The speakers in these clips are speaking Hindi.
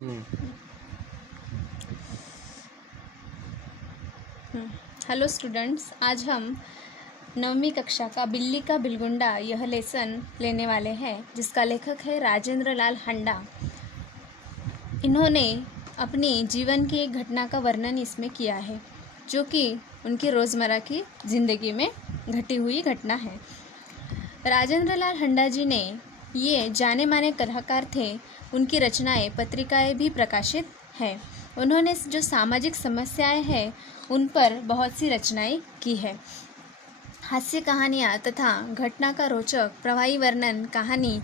हम्म। हेलो स्टूडेंट्स, आज हम 9वीं कक्षा का बिल्ली का बिलगुंडा यह लेसन लेने वाले हैं, जिसका लेखक है राजेंद्र लाल हंडा। इन्होंने अपनी जीवन की एक घटना का वर्णन इसमें किया है, जो कि उनकी रोज़मर्रा की ज़िंदगी में घटी हुई घटना है। राजेंद्र लाल हंडा जी ने ये जाने माने कलाकार थे। उनकी रचनाएं पत्रिकाएं भी प्रकाशित हैं। उन्होंने जो सामाजिक समस्याएं हैं उन पर बहुत सी रचनाएं की है। हास्य कहानियाँ तथा घटना का रोचक प्रवाही वर्णन कहानी,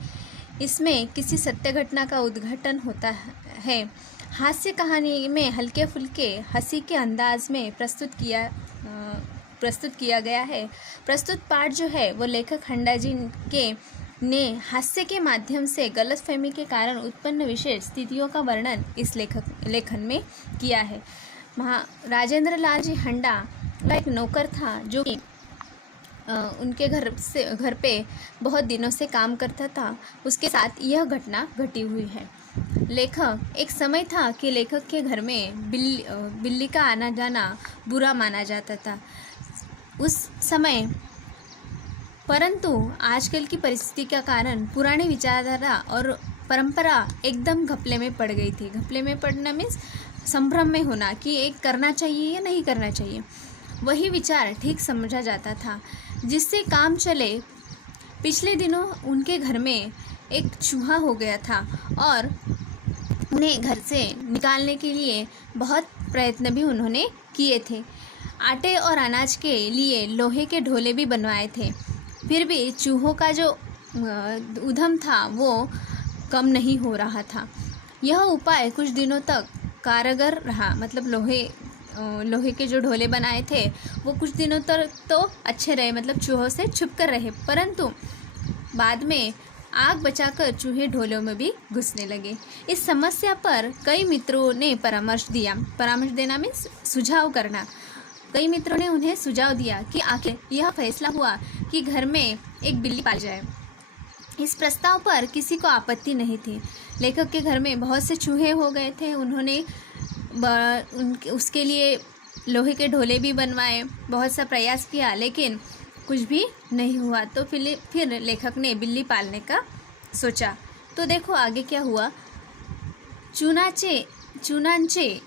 इसमें किसी सत्य घटना का उद्घाटन होता है। हास्य कहानी में हल्के फुल्के हंसी के अंदाज में प्रस्तुत किया गया है। प्रस्तुत पाठ जो है वो लेखक हंडा जी के ने हास्य के माध्यम से गलतफहमी के कारण उत्पन्न विशेष स्थितियों का वर्णन इस लेखन में किया है। राजेंद्र लाल जी हंडा का एक नौकर था, जो कि उनके घर पे बहुत दिनों से काम करता था। उसके साथ यह घटना घटी हुई है। एक समय था कि लेखक के घर में बिल्ली का आना जाना बुरा माना जाता था उस समय, परंतु आजकल की परिस्थिति के कारण पुरानी विचारधारा और परंपरा एकदम घपले में पड़ गई थी। घपले में पड़ना मीन्स संभ्रम में होना कि एक करना चाहिए या नहीं करना चाहिए, वही विचार ठीक समझा जाता था, जिससे काम चले। पिछले दिनों उनके घर में एक चूहा हो गया था और उन्हें घर से निकालने के लिए बहुत प्रयत्न भी उन्होंने किए थे। आटे और अनाज के लिए लोहे के ढोले भी बनवाए थे, फिर भी चूहों का जो उद्यम था वो कम नहीं हो रहा था। यह उपाय कुछ दिनों तक कारगर रहा, मतलब लोहे के जो ढोले बनाए थे वो कुछ दिनों तक तो अच्छे रहे, मतलब चूहों से छुप कर रहे, परंतु बाद में आग बचाकर चूहे ढोलों में भी घुसने लगे। इस समस्या पर कई मित्रों ने परामर्श देना मीन्स सुझाव करना। कई मित्रों ने उन्हें सुझाव दिया कि आखिर यह फैसला हुआ कि घर में एक बिल्ली पाली जाए। इस प्रस्ताव पर किसी को आपत्ति नहीं थी। लेखक के घर में बहुत से चूहे हो गए थे। उन्होंने उसके लिए लोहे के ढोले भी बनवाए, बहुत सा प्रयास किया, लेकिन कुछ भी नहीं हुआ। तो फिर लेखक ने बिल्ली पालने का सोचा। तो देखो आगे क्या हुआ। चुनांचे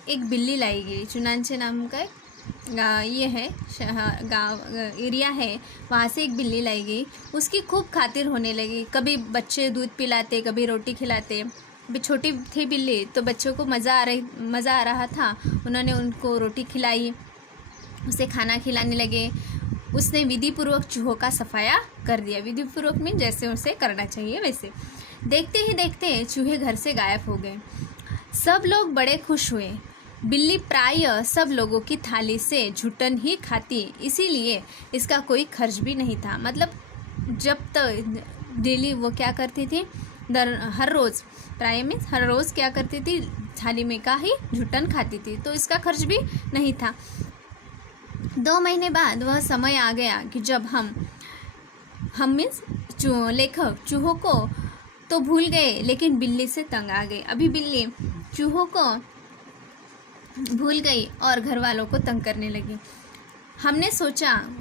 एक बिल्ली लाई गई। चुनांचे नाम का ये है गांव एरिया है, वहाँ से एक बिल्ली लाई गई। उसकी खूब खातिर होने लगी। कभी बच्चे दूध पिलाते, कभी रोटी खिलाते। अभी छोटी थी बिल्ली तो बच्चों को मज़ा आ रहा था। उन्होंने उनको रोटी खिलाई, उसे खाना खिलाने लगे। उसने विधिपूर्वक चूहों का सफाया कर दिया। विधिपूर्वक में जैसे उसे करना चाहिए वैसे। देखते ही देखते चूहे घर से गायब हो गए। सब लोग बड़े खुश हुए। बिल्ली प्रायः सब लोगों की थाली से झुटन ही खाती, इसीलिए इसका कोई खर्च भी नहीं था। मतलब जब तक डेली वो क्या करती थी, हर रोज़ प्राय मीन्स हर रोज़ क्या करती थी, थाली में का ही झुटन खाती थी, तो इसका खर्च भी नहीं था। 2 महीने बाद वह समय आ गया कि जब हम मीन्स लेखक चूहों को तो भूल गए, लेकिन बिल्ली से तंग आ गए। अभी बिल्ली चूहों को भूल गई और घर वालों को तंग करने लगी।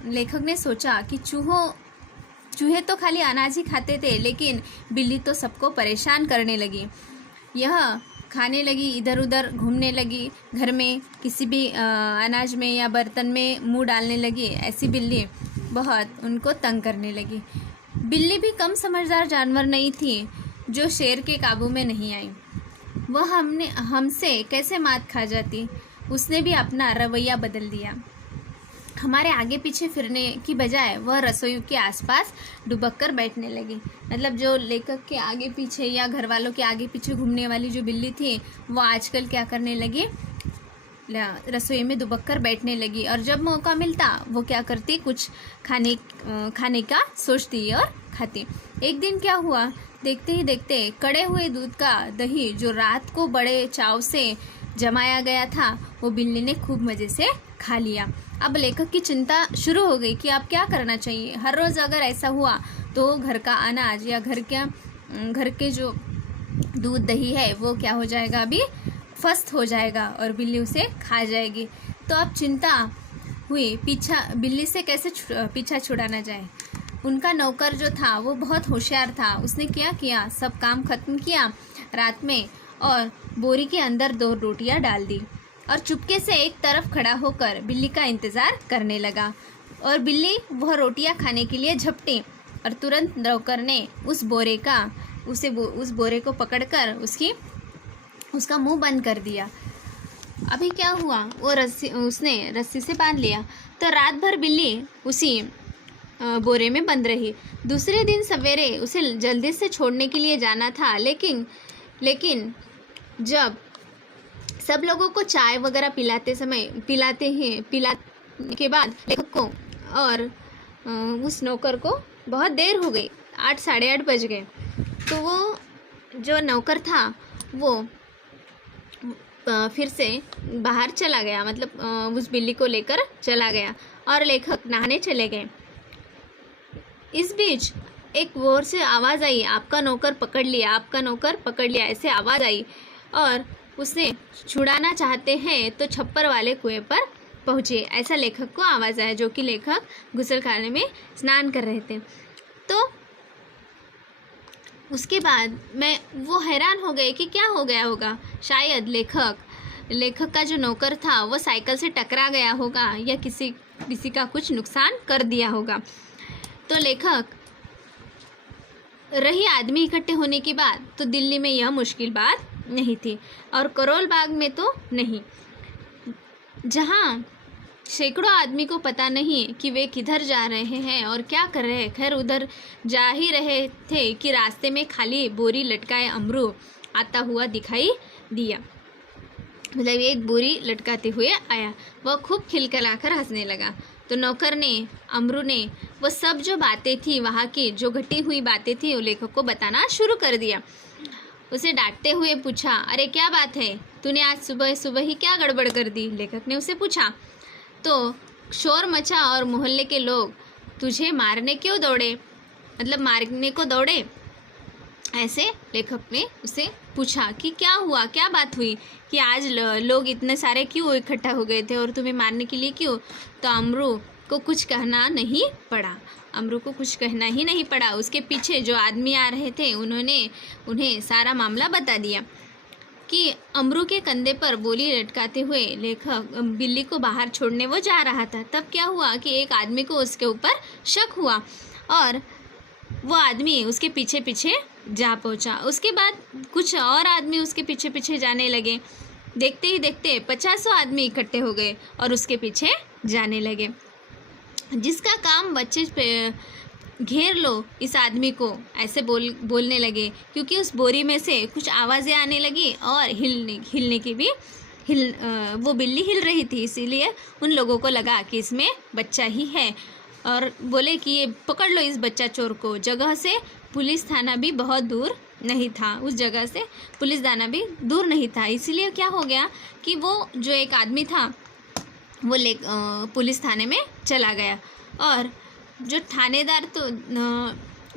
लेखक ने सोचा कि चूहे तो खाली अनाज ही खाते थे, लेकिन बिल्ली तो सबको परेशान करने लगी। यह खाने लगी, इधर उधर घूमने लगी, घर में किसी भी अनाज में या बर्तन में मुंह डालने लगी। ऐसी बिल्ली बहुत उनको तंग करने लगी। बिल्ली भी कम समझदार जानवर नहीं थी, जो शेर के काबू में नहीं आई। वह हमसे कैसे मात खा जाती। उसने भी अपना रवैया बदल दिया। हमारे आगे पीछे फिरने की बजाय वह रसोई के आसपास दुबक कर बैठने लगी। मतलब जो लेखक के आगे पीछे या घर वालों के आगे पीछे घूमने वाली जो बिल्ली थी, वो आजकल क्या करने लगी, रसोई में दुबक कर बैठने लगी। और जब मौका मिलता वो क्या करती, कुछ खाने का सोचती और खाती। एक दिन क्या हुआ, देखते ही देखते कड़े हुए दूध का दही जो रात को बड़े चाव से जमाया गया था, वो बिल्ली ने खूब मज़े से खा लिया। अब लेखक की चिंता शुरू हो गई कि अब क्या करना चाहिए। हर रोज़ अगर ऐसा हुआ तो घर का अनाज या घर के जो दूध दही है वो क्या हो जाएगा, अभी फस्त हो जाएगा और बिल्ली उसे खा जाएगी। तो अब चिंता हुई बिल्ली से कैसे पीछा छुड़ाना जाए। उनका नौकर जो था वो बहुत होशियार था। उसने क्या किया, सब काम खत्म किया रात में और बोरी के अंदर 2 रोटियां डाल दी और चुपके से एक तरफ खड़ा होकर बिल्ली का इंतज़ार करने लगा। और बिल्ली वह रोटियां खाने के लिए झपटी और तुरंत नौकर ने उस बोरे को पकड़कर उसका मुंह बंद कर दिया। अभी क्या हुआ, उसने रस्सी से बांध लिया। तो रात भर बिल्ली उसी बोरे में बंद रही। दूसरे दिन सवेरे उसे जल्दी से छोड़ने के लिए जाना था, लेकिन जब सब लोगों को चाय वगैरह पिलाने के बाद लेखक को और उस नौकर को बहुत देर हो गई, 8 साढ़े 8 बज गए। तो वो जो नौकर था वो फिर से बाहर चला गया, मतलब उस बिल्ली को लेकर चला गया और लेखक नहाने चले गए। इस बीच एक ओर से आवाज़ आई, आपका नौकर पकड़ लिया, आपका नौकर पकड़ लिया, ऐसे आवाज़ आई। और उसे छुड़ाना चाहते हैं तो छप्पर वाले कुएं पर पहुँचे, ऐसा लेखक को आवाज़ आया, जो कि लेखक गुसलखाने में स्नान कर रहे थे। तो उसके बाद वो हैरान हो गए कि क्या हो गया होगा। शायद लेखक का जो नौकर था वो साइकिल से टकरा गया होगा या किसी का कुछ नुकसान कर दिया होगा। तो लेखक रही आदमी इकट्ठे होने की बात, तो दिल्ली में यह मुश्किल बात नहीं थी और करोल बाग में तो नहीं, जहाँ सैकड़ों आदमी को पता नहीं कि वे किधर जा रहे हैं और क्या कर रहे हैं। खैर उधर जा ही रहे थे कि रास्ते में खाली बोरी लटकाए अमरू आता हुआ दिखाई दिया। मतलब एक बोरी लटकाते हुए आया। वह खूब खिलखिलाकर हंसने लगा। तो नौकर ने, अमरू ने वो सब जो बातें थी वहाँ की, जो घटी हुई बातें थी, वो लेखक को बताना शुरू कर दिया। उसे डांटते हुए पूछा, अरे क्या बात है, तूने आज सुबह सुबह ही क्या गड़बड़ कर दी? लेखक ने उसे पूछा। तो शोर मचा और मोहल्ले के लोग तुझे मारने क्यों दौड़े, मतलब मारने को दौड़े, ऐसे लेखक ने उसे पूछा कि क्या हुआ, क्या बात हुई कि आज लोग इतने सारे क्यों इकट्ठा हो गए थे और तुम्हें मारने के लिए क्यों? तो अमरू को कुछ कहना ही नहीं पड़ा। उसके पीछे जो आदमी आ रहे थे उन्हें सारा मामला बता दिया कि अमरू के कंधे पर बोली लटकाते हुए लेखक बिल्ली को बाहर छोड़ने वो जा रहा था। तब क्या हुआ कि एक आदमी को उसके ऊपर शक हुआ और वो आदमी उसके पीछे पीछे जा पहुंचा। उसके बाद कुछ और आदमी उसके पीछे पीछे जाने लगे। देखते ही देखते 50 आदमी इकट्ठे हो गए और उसके पीछे जाने लगे। जिसका काम बच्चे पे घेर लो इस आदमी को, ऐसे बोलने लगे, क्योंकि उस बोरी में से कुछ आवाज़ें आने लगी और हिलने की भी वो बिल्ली हिल रही थी। इसीलिए उन लोगों को लगा कि इसमें बच्चा ही है और बोले कि ये पकड़ लो इस बच्चा चोर को। जगह से पुलिस थाना भी बहुत दूर नहीं था, उस जगह से पुलिस थाना भी दूर नहीं था। इसीलिए क्या हो गया कि वो जो एक आदमी था वो पुलिस थाने में चला गया और जो थानेदार तो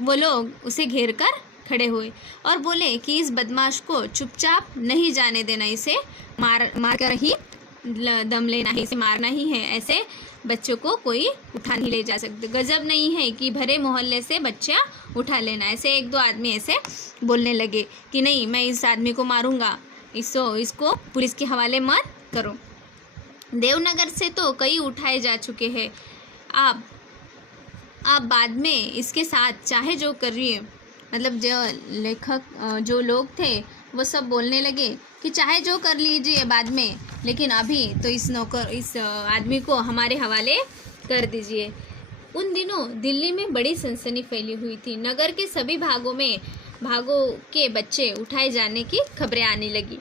वो लोग उसे घेर कर खड़े हुए और बोले कि इस बदमाश को चुपचाप नहीं जाने देना, इसे मार कर ही दम लेना है, इसे मारना ही है। ऐसे बच्चों को कोई उठा नहीं ले जा सकते। गजब नहीं है कि भरे मोहल्ले से बच्चा उठा लेना। ऐसे 1-2 आदमी ऐसे बोलने लगे कि नहीं, मैं इस आदमी को मारूंगा, इसको पुलिस के हवाले मत करो। देवनगर से तो कई उठाए जा चुके हैं। आप बाद में इसके साथ चाहे जो करिए। मतलब जो लोग थे वो सब बोलने लगे कि चाहे जो कर लीजिए बाद में, लेकिन अभी तो इस आदमी को हमारे हवाले कर दीजिए। उन दिनों दिल्ली में बड़ी सनसनी फैली हुई थी। नगर के सभी भागों के बच्चे उठाए जाने की खबरें आने लगी।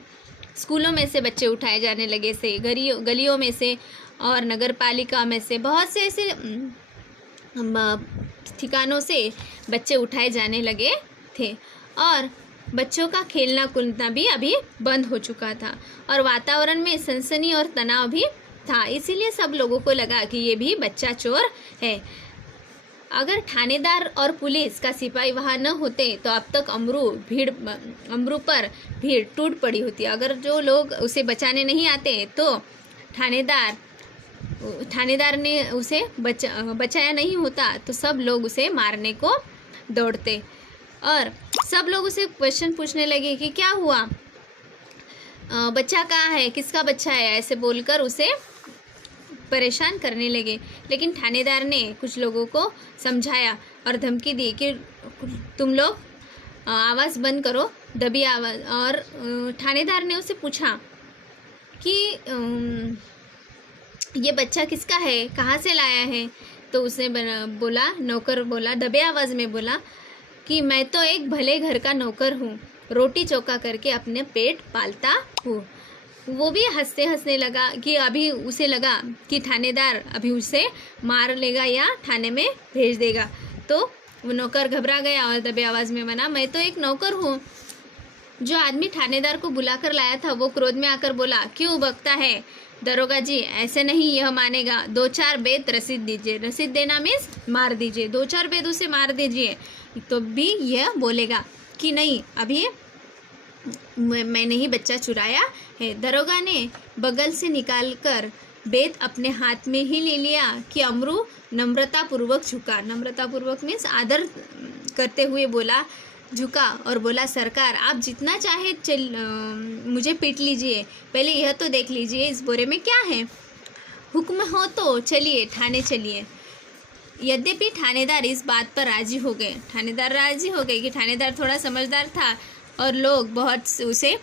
स्कूलों में से बच्चे उठाए जाने लगे से, गलियों में से और नगर पालिका में से, बहुत से ऐसे ठिकानों से बच्चे उठाए जाने लगे थे और बच्चों का खेलना कूदना भी अभी बंद हो चुका था और वातावरण में सनसनी और तनाव भी था। इसीलिए सब लोगों को लगा कि ये भी बच्चा चोर है। अगर थानेदार और पुलिस का सिपाही वहाँ न होते तो अब तक अमरू पर भीड़ टूट पड़ी होती। अगर जो लोग उसे बचाने नहीं आते तो थानेदार ने उसे बचाया नहीं होता तो सब लोग उसे मारने को दौड़ते और सब लोग उसे क्वेश्चन पूछने लगे कि क्या हुआ, बच्चा कहाँ है, किसका बच्चा है, ऐसे बोलकर उसे परेशान करने लगे। लेकिन थानेदार ने कुछ लोगों को समझाया और धमकी दी कि तुम लोग आवाज़ बंद करो, दबी आवाज़। और थानेदार ने उसे पूछा कि ये बच्चा किसका है, कहाँ से लाया है। तो उसने नौकर बोला, दबे आवाज़ में बोला कि मैं तो एक भले घर का नौकर हूँ, रोटी चौका करके अपने पेट पालता हूँ। वो भी हंसने लगा कि अभी उसे लगा कि थानेदार अभी उसे मार लेगा या थाने में भेज देगा। तो वो नौकर घबरा गया और दबे आवाज़ में बना, मैं तो एक नौकर हूँ। जो आदमी थानेदार को बुलाकर लाया था वो क्रोध में आकर बोला, क्यों बकता है दरोगा जी, ऐसे नहीं यह मानेगा, 2-4 बेत रसीद दीजिए। रसीद देना मीन्स मार दीजिए, 2-4 बेत उसे मार दीजिए तो भी यह बोलेगा कि नहीं, अभी मैंने ही बच्चा चुराया है। दरोगा ने बगल से निकालकर बेत अपने हाथ में ही ले लिया कि अमरू नम्रतापूर्वक झुका। नम्रतापूर्वक मीन्स आदर करते हुए झुका और बोला, सरकार आप जितना चाहे मुझे पीट लीजिए, पहले यह तो देख लीजिए इस बोरे में क्या है। हुक्म हो तो चलिए थाने चलिए। यद्यपि थानेदार इस बात पर राजी हो गए। कि थानेदार थोड़ा समझदार था और लोग बहुत उसे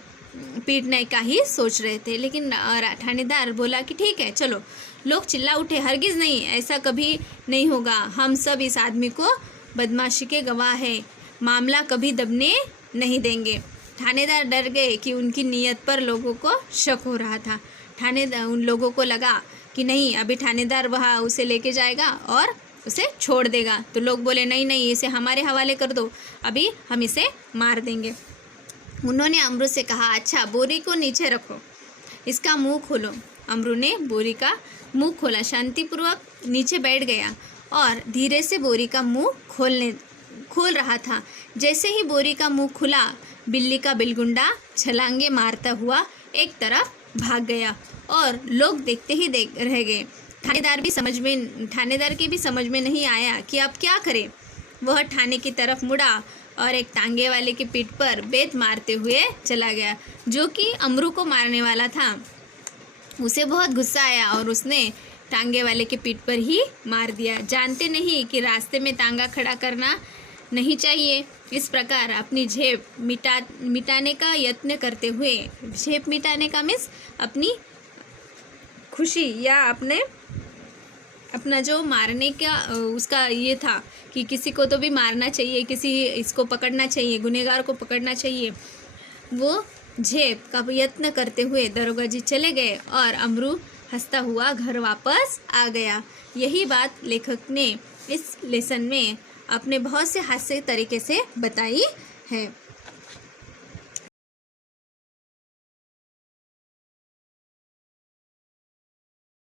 पीटने का ही सोच रहे थे। लेकिन थानेदार बोला कि ठीक है चलो। लोग चिल्ला उठे, हरगिज़ नहीं, ऐसा कभी नहीं होगा, हम सब इस आदमी को बदमाशी के गवाह हैं, मामला कभी दबने नहीं देंगे। थानेदार डर गए कि उनकी नीयत पर लोगों को शक हो रहा था। उन लोगों को लगा कि नहीं, अभी थानेदार वहाँ उसे लेके जाएगा और उसे छोड़ देगा। तो लोग बोले नहीं, इसे हमारे हवाले कर दो, अभी हम इसे मार देंगे। उन्होंने अमरू से कहा, अच्छा बोरी को नीचे रखो, इसका मुंह खोलो। अमरू ने बोरी का मुंह खोला, शांतिपूर्वक नीचे बैठ गया और धीरे से बोरी का मुंह खोल रहा था। जैसे ही बोरी का मुंह खुला, बिल्ली का बिलगुंडा छलांगे मारता हुआ एक तरफ भाग गया और लोग देखते ही रह गए। थानेदार के भी समझ में नहीं आया कि अब क्या करे। वह थाने की तरफ मुड़ा और एक टांगे वाले की पीठ पर बेत मारते हुए चला गया, जो कि अमरू को मारने वाला था। उसे बहुत गुस्सा आया और उसने टांगे वाले के पीठ पर ही मार दिया। जानते नहीं कि रास्ते में टांगा खड़ा करना नहीं चाहिए। इस प्रकार अपनी झेप मिटाने का यत्न करते हुए, झेप मिटाने का मीन्स अपनी खुशी या अपना जो मारने का उसका ये था कि किसी को तो भी मारना चाहिए, इसको पकड़ना चाहिए, गुनहगार को पकड़ना चाहिए, वो झेप का यत्न करते हुए दरोगा जी चले गए और अमरू हंसता हुआ घर वापस आ गया। यही बात लेखक ने इस लेसन में अपने बहुत से हास्य तरीके से बताई है।